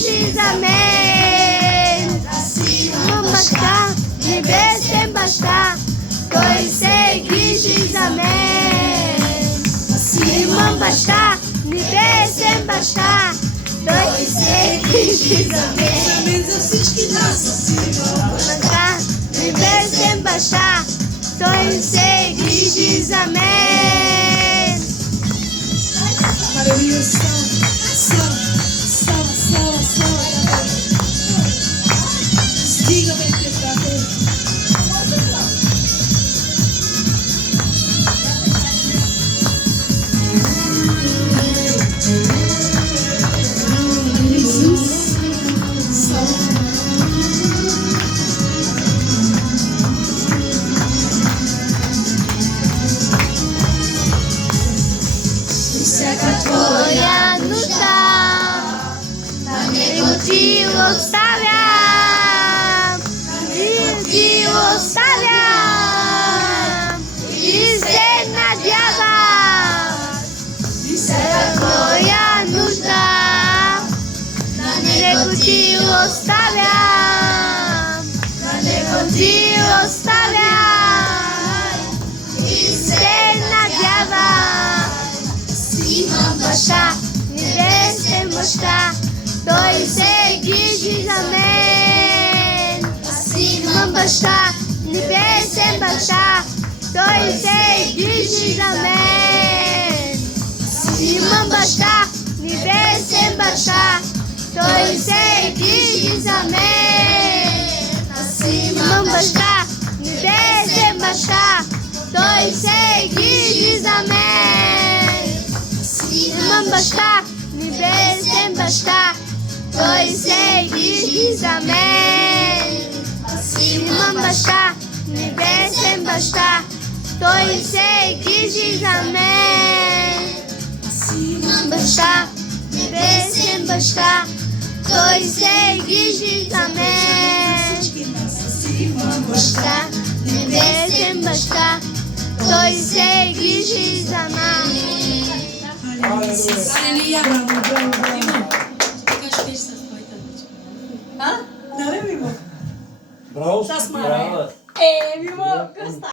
грижи за мен. Имам баща, небесен баща, той се грижи за мен. Имам баща, небесен баща, той се грижи за мен. За всички нас. Баща, небесен баща, той се грижи за мен. Алелуя, слава, слава, слава, слава. Стигаме те, брате. Исус, слава. Всяка твоя нужда, на него ти оставям, и ти оставям, и се надявам. Всяка твоя нужда, на него ти оставям, на него ти оставям, и се надявам. Имам баща, небесен баща, той се грижи за мен. Аз имам баща, небесен баща, той се грижи за мен. Аз имам баща, небесен баща, той се грижи за мен. Аз имам баща, небесен баща, той се грижи за мен. Имам баща, небесен баща, той се грижи за мен. Аз имам баща, небесен баща, той се грижи за мен. Аз имам баща, небесен баща, той се грижи за мен. Имам баща, небесен баща, той се грижи за нас. Алелуя. Браво, браво, браво. Кажеш пеш с твоята дъчка. А? Нали ми го? Браво, С браво. Мимо, къста.